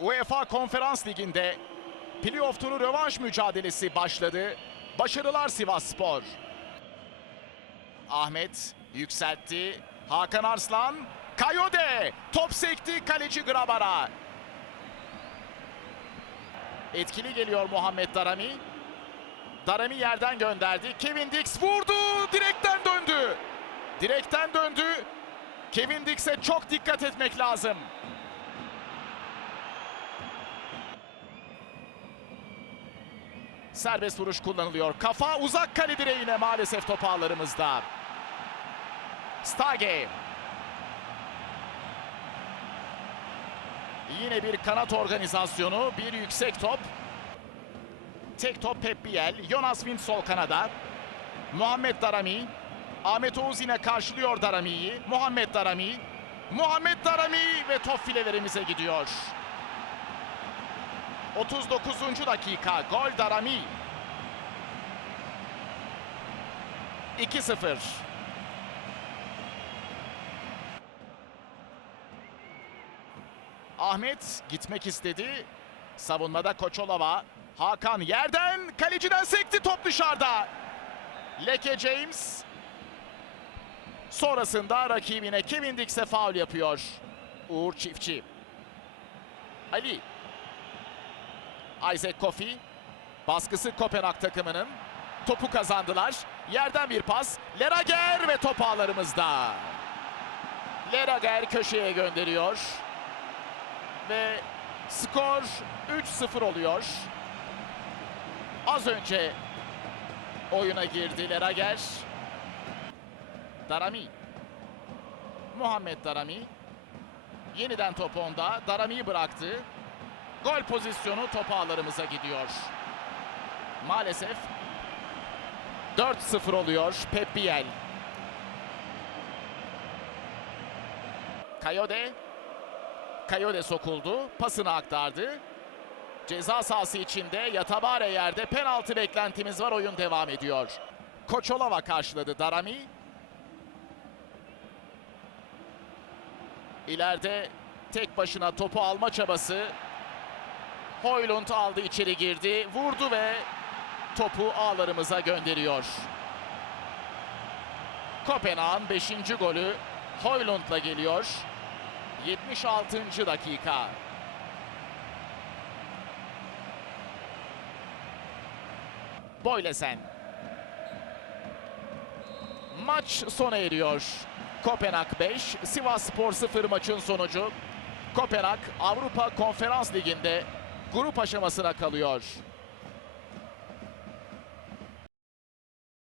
UEFA Konferans Ligi'nde playoff turu rövanş mücadelesi başladı. Başarılar Sivas Spor. Ahmet yükseltti. Hakan Arslan. Kayode. Top sekti kaleci Grabar'a. Etkili geliyor Muhammed Darami. Darami yerden gönderdi. Kevin Dix vurdu. Direkten döndü. Direkten döndü. Kevin Dix'e çok dikkat etmek lazım. Serbest vuruş kullanılıyor. Kafa uzak kale direğine maalesef top ağlarımızda. Stage. Yine bir kanat organizasyonu, bir yüksek top. Tek top Pep Biel, Jonas Wind sol kanada. Muhammed Darami. Ahmet Oğuz yine karşılıyor Darami'yi. Muhammed Darami. Muhammed Darami ve top filelerimize gidiyor. 39. dakika gol Darami. 2-0. Ahmet gitmek istedi. Savunmada Koçolava. Hakan yerden kaleciden sekti top dışarıda. Leke James. Sonrasında rakibine Kevin Dix'e faul yapıyor. Uğur Çiftçi. Ali. Isaac Kofi. Baskısı Kopenhag takımının. Topu kazandılar. Yerden bir pas. Lerager ve top ağlarımızda. Lerager köşeye gönderiyor. Ve skor 3-0 oluyor. Az önce oyuna girdi Lerager. Darami. Muhammed Darami. Yeniden top onda. Darami'yi bıraktı. Gol pozisyonu top ağlarımıza gidiyor. Maalesef 4-0 oluyor Pep. Kayode. Kayode sokuldu. Pasını aktardı. Ceza sahası içinde Yatabare yerde penaltı beklentimiz var. Oyun devam ediyor. Koçolava karşıladı Darami. İleride tek başına topu alma çabası. Hoylund aldı içeri girdi. Vurdu ve topu ağlarımıza gönderiyor. Kopenhag'ın 5. golü Hoylund'la geliyor. 76. dakika. Boylesen. Maç sona eriyor. Kopenhag 5, Sivas Spor 0 maçın sonucu. Kopenhag Avrupa Konferans Ligi'nde grup aşamasına kalıyor.